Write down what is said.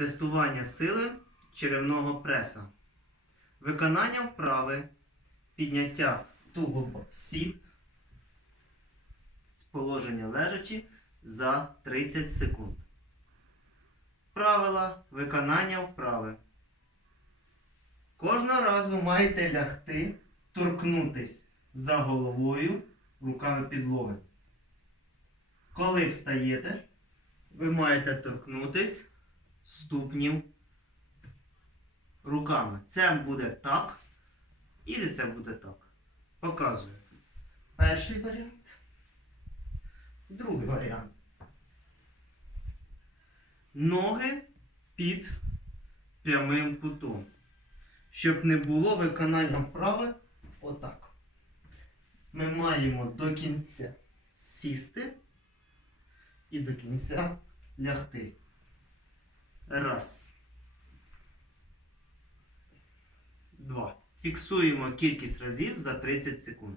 Тестування сили черевного преса. Виконання вправи. Підняття тулуба в сіп з положення лежачі за 30 секунд. Правила виконання вправи. Кожного разу маєте лягти, торкнутись за головою руками підлоги. Коли встаєте, ви маєте торкнутись ступнів руками. Це буде так, і це буде так. Показую. Перший варіант. Другий варіант. Ноги під прямим кутом. Щоб не було виконання вправи отак. Ми маємо до кінця сісти і до кінця лягти. Раз. Два. Фіксуємо кількість разів за 30 секунд.